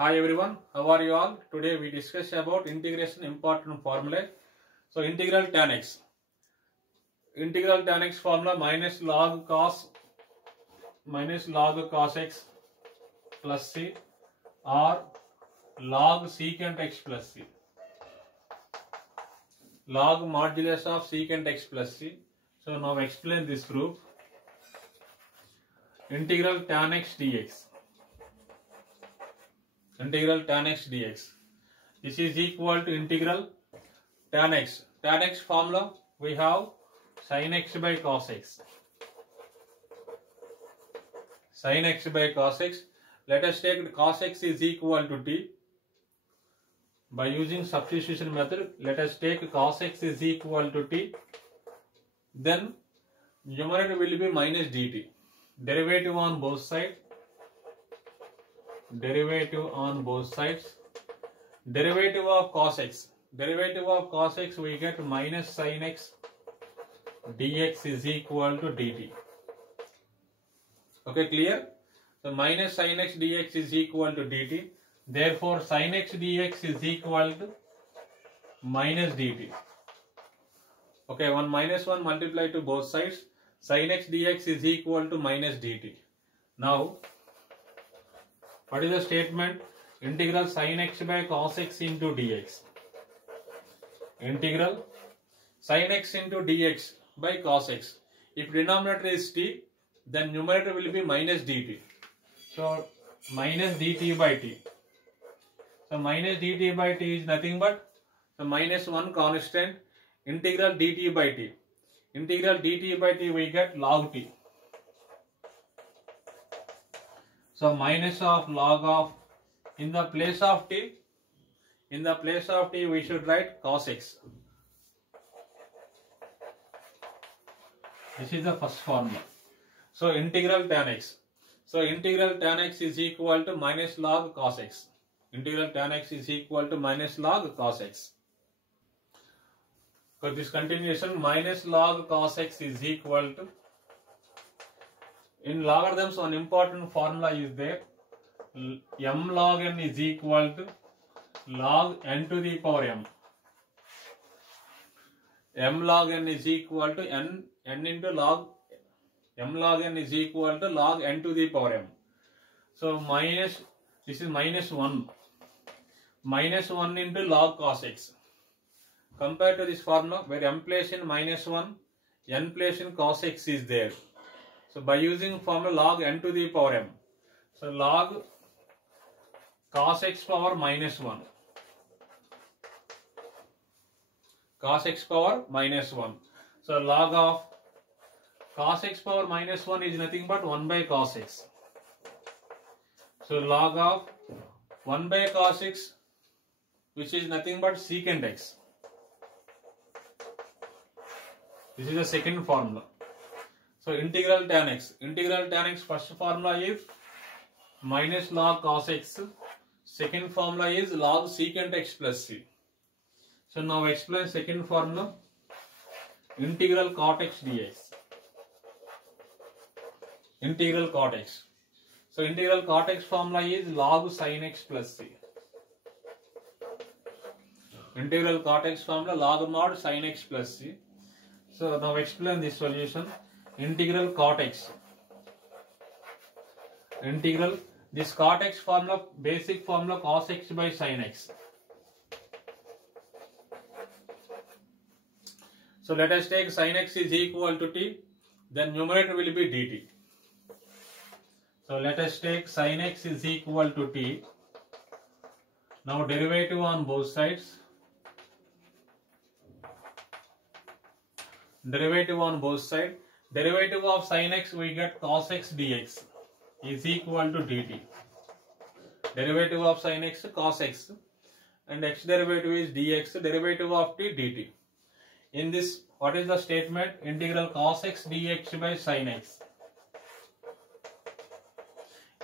Hi everyone, how are you all? Today we discuss about integration important formula. So integral tan x. Integral tan x formula minus log cos x plus c or log secant x plus c. Log modulus of secant x plus c. So now explain this proof. Integral tan x dx. Integral tan x dx. This is equal to integral tan x. Tan x formula we have sin x by cos x. Sin x by cos x. Let us take cos x is equal to t. By using substitution method, let us take cos x is equal to t. Then numerator will be minus dt. Derivative on both sides. Derivative on both sides. Derivative of cos x. Derivative of cos x we get minus sin x dx is equal to dt. Okay, clear? So minus sin x dx is equal to dt. Therefore sin x dx is equal to minus dt. Okay, 1 minus 1 multiplied to both sides. Sin x dx is equal to minus dt. Now, what is the statement? Integral sin x by cos x into dx. Integral sin x into dx by cos x. If denominator is t, then numerator will be minus dt. So minus dt by t. So minus dt by t is nothing but the minus 1 constant integral dt by t. Integral dt by t we get log t. So minus of log of, in the place of t we should write cos x. This is the first formula. So integral tan x. So integral tan x is equal to minus log cos x. Integral tan x is equal to minus log cos x. So this continuation minus log cos x is equal to, in logarithms one important formula is there. M log n is equal to log n to the power m. M log n is equal to n into log, m log n is equal to log n to the power m. So minus, this is minus 1. Minus 1 into log cos x. Compared to this formula where m place in minus 1, n place in cos x is there. So by using formula log n to the power m. So log cos x power minus 1. Cos x power minus 1. So log of cos x power minus 1 is nothing but 1 by cos x. So log of 1 by cos x, which is nothing but secant x. This is the second formula. So integral tan x. Integral tan x first formula is minus log cos x. Second formula is log secant x plus c. So now explain second formula. Integral cot x dx. Integral cot x. So integral cot x formula is log sin x plus c. Integral cot x formula log mod sin x plus c. So now explain this solution. Integral cot x. Integral, this cot x formula, basic formula cos x by sin x. So let us take sin x is equal to t, then numerator will be dt. So let us take sin x is equal to t. Now derivative on both sides. Derivative on both sides. Derivative of sin x we get cos x dx is equal to dt. Derivative of sin x cos x and x derivative is dx, derivative of t dt. In this, what is the statement? Integral cos x dx by sin x.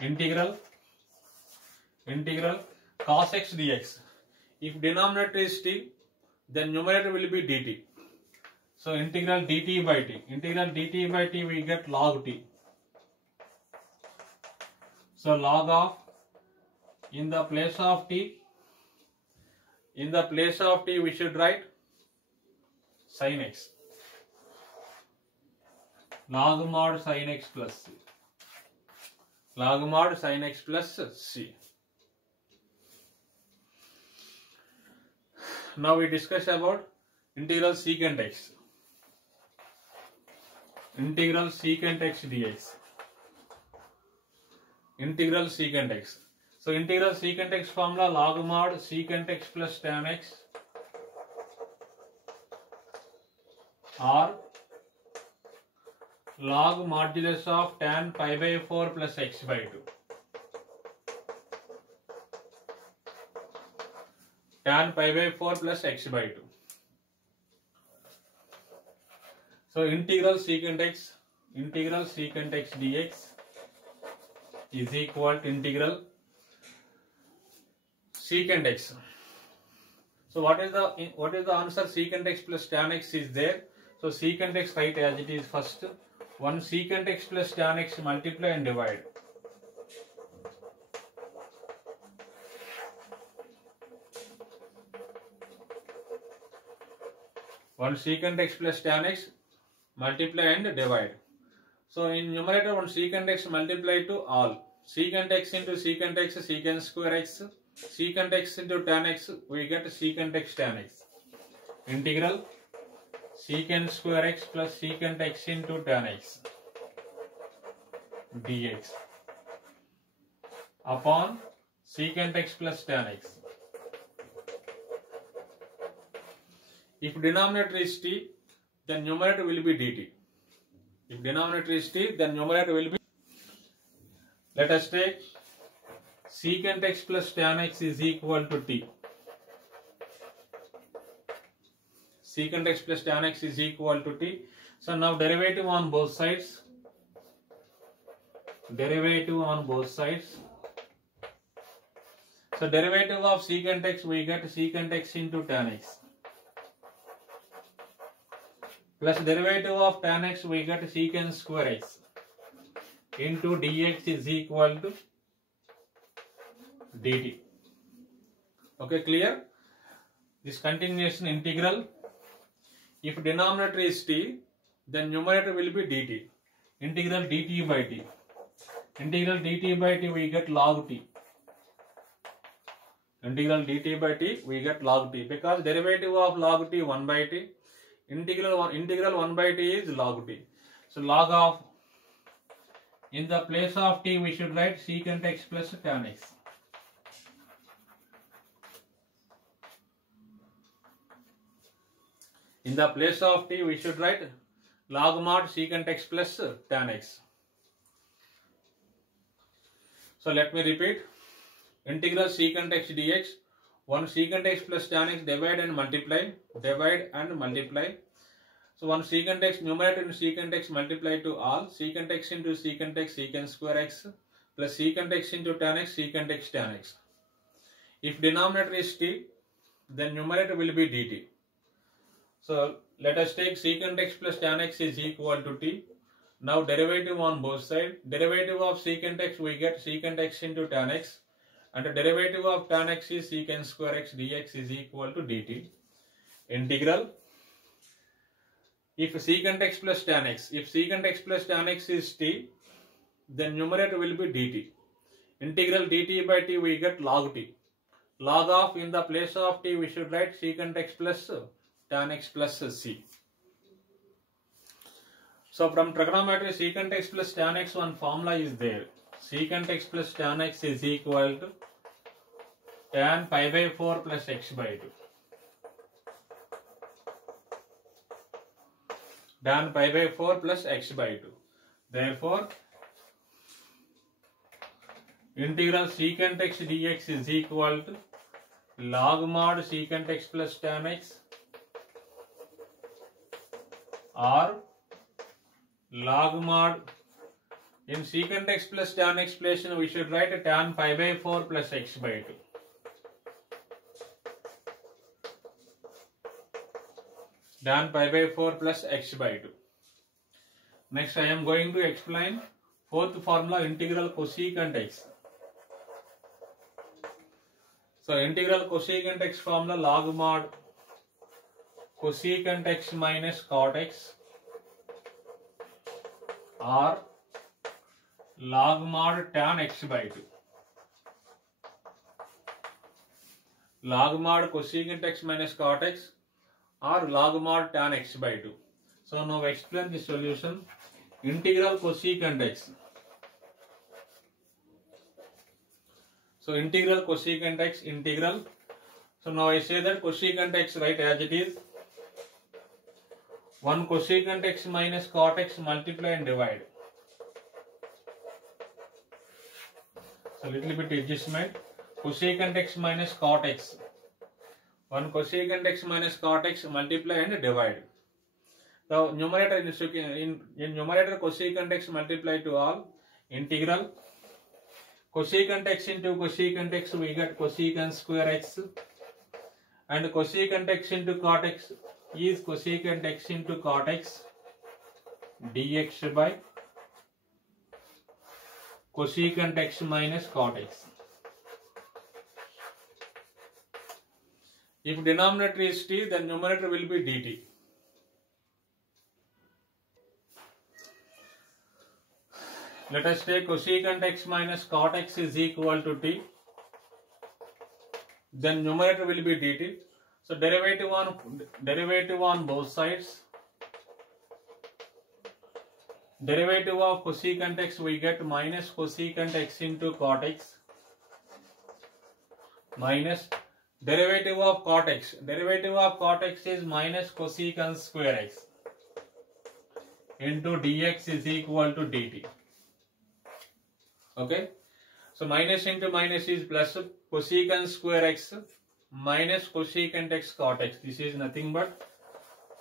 Integral cos x dx. If denominator is t, then numerator will be dt. So integral dt by t. Integral dt by t we get log t. So log of in the place of t, we should write sin x, log mod sin x plus c, log mod sin x plus c. Now we discuss about integral secant x, integral secant x dx, integral secant x. So integral secant x formula log mod secant x plus tan x or log modulus of tan pi by 4 plus x by 2. Tan pi by 4 plus x by 2. So integral secant x dx is equal to integral secant x. So what is the answer? Secant x plus tan x is there. So secant x write as it is first. 1 secant x plus tan x multiply and divide. One secant x plus tan x multiply and divide. So in numerator 1 secant x multiply to all. Secant x into secant x, secant square x. Secant x into tan x, we get secant x tan x. Integral secant square x plus secant x into tan x dx upon secant x plus tan x. If denominator is t, then numerator will be dt. If denominator is t, then numerator will be. Let us take secant x plus tan x is equal to t. Secant x plus tan x is equal to t. So now derivative on both sides. Derivative on both sides. So derivative of secant x, we get secant x into tan x. Plus derivative of tan x, we get secant square x into dx is equal to dt. Okay, clear? This continuation integral. If denominator is t, then numerator will be dt. Integral dt by t. Integral dt by t, we get log t. Integral dt by t, we get log t. Because derivative of log t 1 by t. Integral 1 by t is log t. So log of, in the place of t, we should write secant x plus tan x. In the place of t, we should write log mod secant x plus tan x. So let me repeat. Integral secant x dx. 1 secant x plus tan x, divide and multiply. Divide and multiply. So 1 secant x, numerator into secant x multiply to all. Secant x into secant x, secant square x. Plus secant x into tan x, secant x tan x. If denominator is t, then numerator will be dt. So let us take secant x plus tan x is equal to t. Now derivative on both sides. Derivative of secant x, we get secant x into tan x. And the derivative of tan x is secant square x dx is equal to dt. Integral. If secant x plus tan x, if secant x plus tan x is t, then numerator will be dt. Integral dt by t, we get log t. Log of, in the place of t, we should write secant x plus tan x plus c. So from trigonometry, secant x plus tan x, one formula is there. Secant x plus tan x is equal to tan pi by 4 plus x by 2. Tan pi by 4 plus x by 2. Therefore, integral secant x dx is equal to log mod secant x plus tan x or log mod, in secant x plus tan x place we should write tan pi by 4 plus x by 2. Tan pi by 4 plus x by 2. Next I am going to explain fourth formula, integral cosecant x. So integral cosecant x formula log mod cosecant x minus cot x or log mod tan x by 2. Log mod cosecant x minus cot x or log mod tan x by 2. So now explain the solution. Integral cosecant x. So integral cosecant x integral. So now I say that cosecant x write as it is. 1 cosecant x minus cot x multiply and divide. So little bit adjustment. Cosecant x minus cot x. 1 cosecant x minus cot x multiply and divide. So numerator in numerator cosecant x multiply to all. Integral cosecant x into cosecant x we get cosecant square x, and cosecant x into cot x is cosecant x into cot x dx by cosecant x minus cot x. If denominator is t, then numerator will be dt. Let us take cosecant x minus cot x is equal to t. Then numerator will be dt. So derivative on both sides. Derivative of cosecant x we get minus cosecant x into cot x minus derivative of cot x. Derivative of cot x is minus cosecant square x into dx is equal to dt. Okay, so minus into minus is plus cosecant square x minus cosecant x cot x. This is nothing but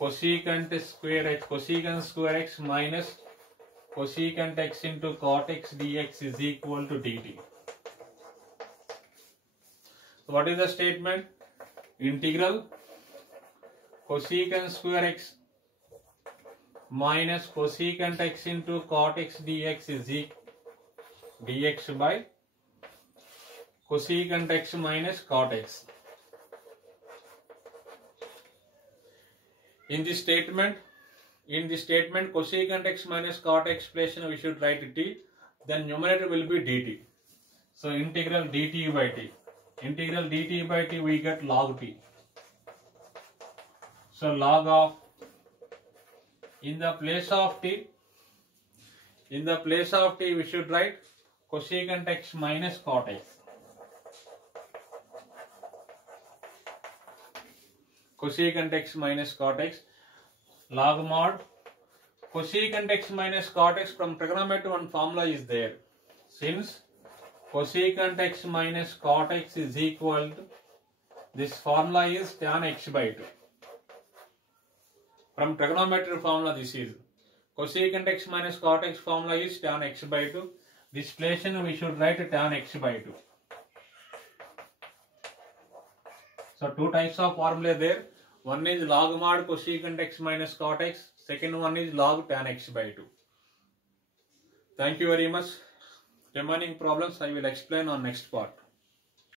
cosecant square x minus cosecant x into cot x dx is equal to dt. So what is the statement? Integral cosecant square x minus cosecant x into cot x dx is equal dx by cosecant x minus cot x. In the statement cosecant x minus cot x expression we should write t, then numerator will be dt. So integral dt by t. Integral dt by t we get log t. So log of, in the place of t we should write cosecant x minus cot x. Cosecant x minus cot x log mod cosecant x minus cot x. From trigonometry one formula is there. Since cosecant x minus cot x is equal to, this formula is tan x by 2. From trigonometry formula this is cosecant x minus cot x formula is tan x by 2. This place we should write tan x by 2. So two types of formula there. One is log mod cosecant x minus cot x. Second one is log tan x by 2. Thank you very much. Remaining problems I will explain on next part.